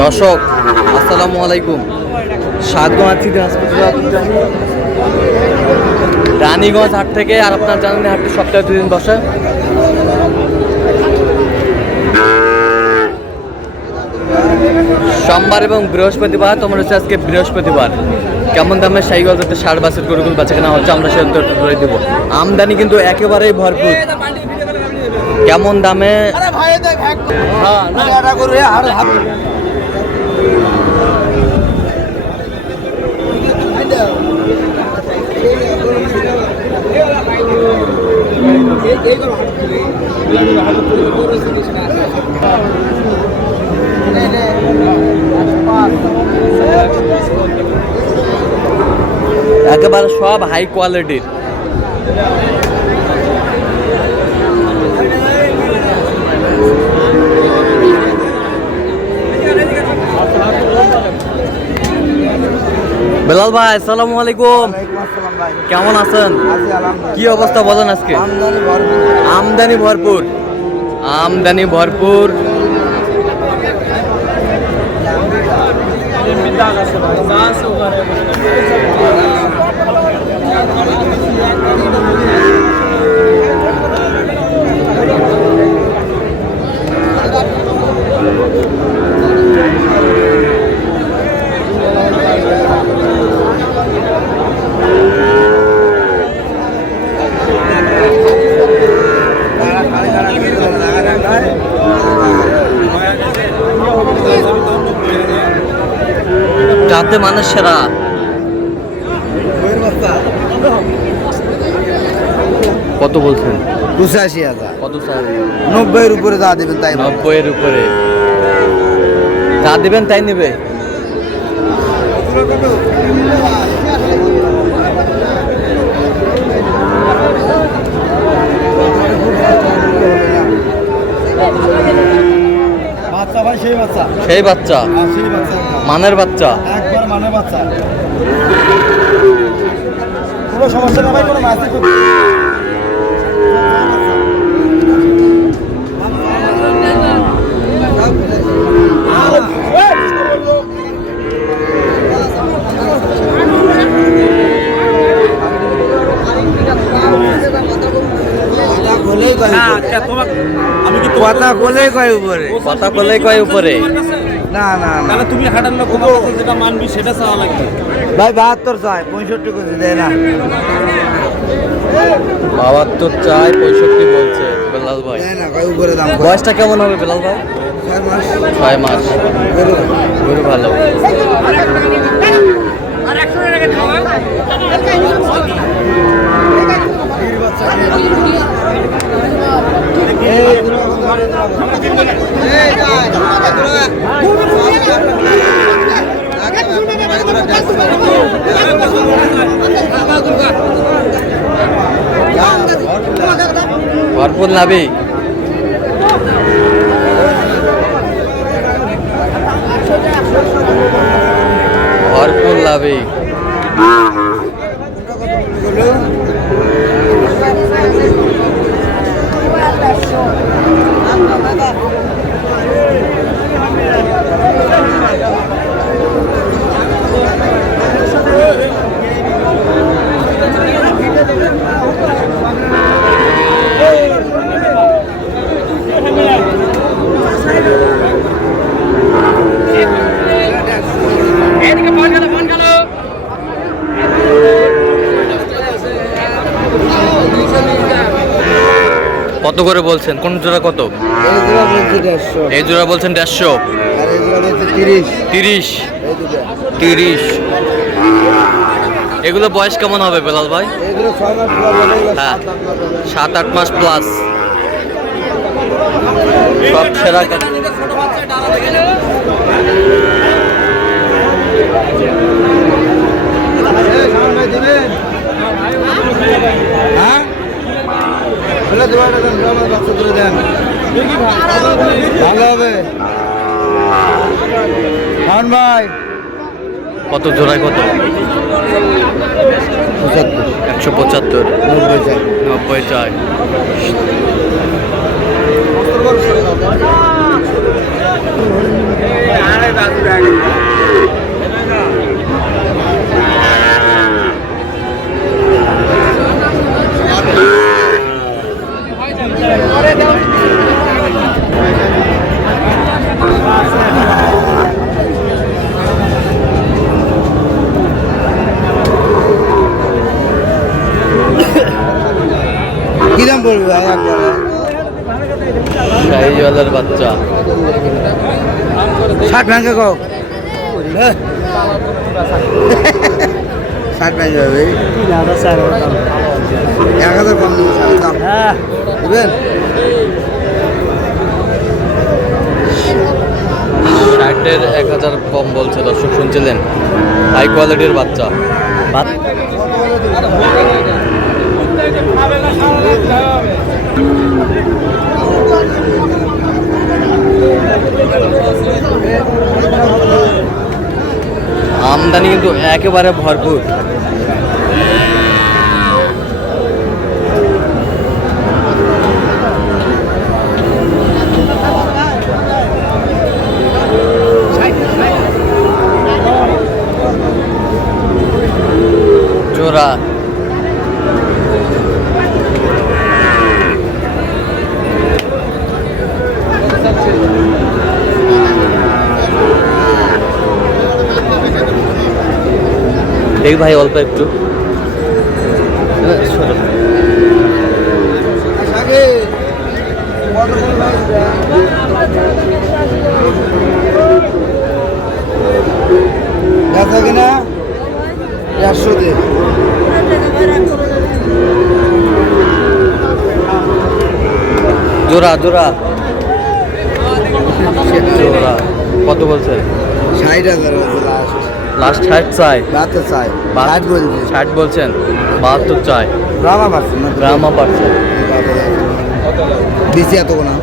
দর্শক আসসালামু আলাইকুম। সাতগঞ্জ রানীগঞ্জ হাট থেকে, আর আপনার জানেন হাটটি সপ্তাহে 2 দিন বসে। সোমবার এবং বৃহস্পতিবার। তোমার হচ্ছে আজকে বৃহস্পতিবার। কেমন দামে সাইকেল যাতে 60 বাসের গরুগুলো বাচ্চা কেনা হচ্ছে আমরা সে করে দেবো। আমদানি কিন্তু একেবারেই ভরপুর। কেমন দামে একেবারে সব হাই কোয়ালিটির। বেলাল ভাই আসসালামু আলাইকুম। কেমন আছেন? কি অবস্থা বলেন আজকে? আমদানি ভরপুর, আমদানি ভরপুর। যাতে মানুষ সেরা। কত বলছেন? 85,000। কত স্যার? 90-এর উপরে যা দেবেন তাই। 90-এর উপরে যা দেবেন তাই নেবে। বাচ্চা ভাই সেই বাচ্চা, সেই বাচ্চা, সেই বাচ্চা, মানের বাচ্চা, একবার মানের বাচ্চা। কোনো সমস্যা না ভাই, কোনো মাছ আমি কি কথা বলেই কয় উপরে, কথা বলেই কয় উপরে। না না তাহলে তুমি হাটার লোক যেটা মানবি সেটা চাওয়া লাগবে ভাই। 72 চাই, 65 করে দেয় না। 72 চাই, 65 বলছে বেলাল ভাই। দেয় না, কয় উপরে দাম। বয়সটা কেমন হবে বেলাল ভাই? 6 মাস। 6 মাস। গরু ভালো। ভরপুর লাভি। ভরপুর লাভি। কত করে বলছেন? কোন জোড়া কত? এই জোড়া বলছেন 150, আর এই জোড়া বলছে 30। 30, 30। এগুলো বয়স কেমন হবে বেলাল ভাই? এগুলো 6 মাস প্লাস। হ্যাঁ, 7-8 মাস প্লাস। সব সেরা। হ্যাঁ বলে দুয়াটা দেন, আমার বাচ্চা তুলে দেন, ভালো হবে। খান ভাই কত জোড়ায় কত? 75, 175, 90 চাই। 90 চাই। ভাই একবারে শাহিওয়ালের বাচ্চা 60 ভাঙে কও 60 ভাঙে হবে 1000 কম দেবো দাম বুঝলেন 60-এর 1000 কম বলছে, দর্শক শুনছিলেন। হাই কোয়ালিটির বাচ্চা। আমদানি কিন্তু একেবারে ভরপুর। জোড়া দেখ ভাই, অল্প একটু ব্যথা কিনা 100 দিয়ে জোড়া জোড়া জোড়া কত বলছে? 60,000 আছে লাস্ট লাস্ট 60 চাই, 72 চাই 60 বলছি 60 বলছেন, 72 চাই। ব্রাহ্মা পারছি না গ্রামা পারছে বেশি এত না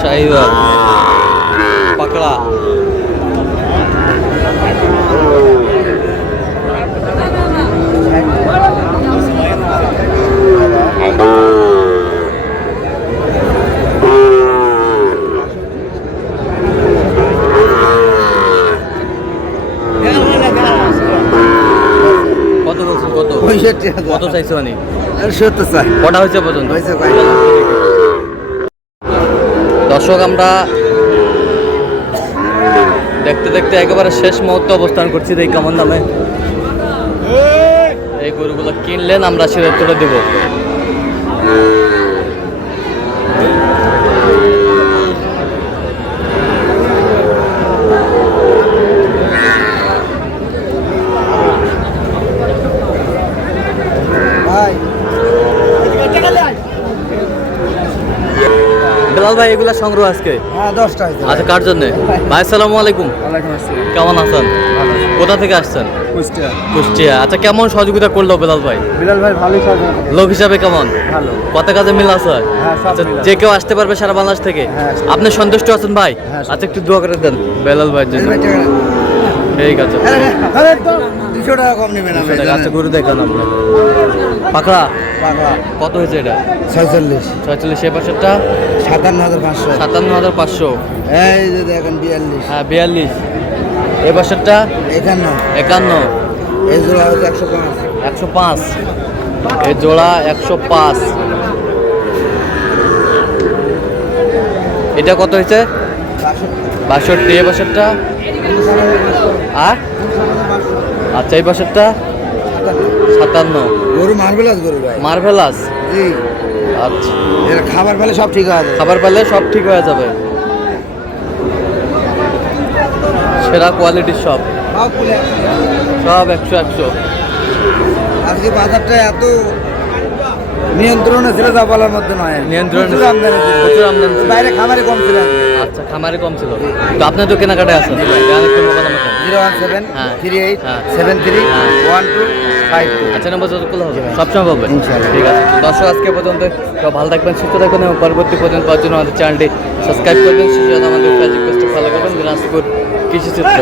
শাহিওয়াল পাকড়া কত বলছেন? কত 65,000 কত চাইছে মানে? 70 চাই কটা হয়েছে পর্যন্ত? হয়েছে ভাই দর্শক, আমরা দেখতে দেখতে একেবারে শেষ মুহূর্তে অবস্থান করছি। এই কেমন দামে এই গরুগুলো কিনলেন, আমরা সেটা তুলে দেব। ভাই বেলাল ভাই, এগুলা সংগ্রহ আজকে? হ্যাঁ 10টা হয়েছে আচ্ছা, কার জন্য ভাই? আসসালামু আলাইকুম। ওয়ালাইকুম আসসালাম কেমন আছেন? কোথা থেকে আসছেন? কুষ্টিয়া কুষ্টিয়া। আচ্ছা, কেমন সহযোগিতা করলো বেলাল ভাই? বিলাল ভাই ভালোই সাজা লোক হিসাবে কেমন? ভালো কত কাজে মিল আছে? হ্যাঁ, সব আচ্ছা, মিল আছে। যে কেউ আসতে পারবে সারা বাংলাদেশ থেকে? হ্যাঁ। আপনি সন্তুষ্ট আছেন ভাই? হ্যাঁ, আচ্ছা, একটু দোয়া করে দেন বেলাল ভাইয়ের জন্য। ঠিক আছে। 200 টাকা কম নেবেন আমি আচ্ছা, গরু দেখান আপনার পাকড়া টাকা কত হয়েছে এটা? 46 46। এই পাশেরটা 57,500 57,500। এই যে দেখেন 42 হ্যাঁ 42। এই পাশেরটা 51 51। এই জোড়া হচ্ছে 105 105। এই জোড়া 105। এটা কত হয়েছে? 62। এই পাশেরটা আর আচ্ছা, এই পাশেরটা 57। গরু মার্বেলাস গরু ভাই মার্ভেলাস। জি আচ্ছা, এর খাবার পেলে সব ঠিক আছে খাবার পেলে সব ঠিক হয়ে যাবে। সেরা কোয়ালিটির সব সব 100। আজকে বাজারটা এত নিয়ন্ত্রণে ছিল, যা বলার মধ্যে নয়। নিয়ন্ত্রণে প্রচুর আমদানি ছিল। প্রচুর আমদানি ছিল। বাইরে খাবারে কম ছিল আচ্ছা, খামারে কম ছিল। তো আপনার তো কেনাকাটায় আছেন একটু মোবাইল নাম্বার 017 হ্যাঁ। 38 হ্যাঁ। 73 হ্যাঁ। 12 52 আচ্ছা, নম্বর যতগুলো হবে সবসময় পাবেন। ইনশাআল্লাহ। ঠিক আছে দর্শক, আজকে পর্যন্ত তো ভালো থাকবেন, সুস্থ থাকবেন এবং পরবর্তী পর্যন্ত পাওয়ার জন্য আমাদের চ্যানেলটি সাবস্ক্রাইব করবেন। সেই সাথে আমাদের ফেসবুক পেজটি ফলো করবেন, দিনাজপুর কৃষি চিত্র।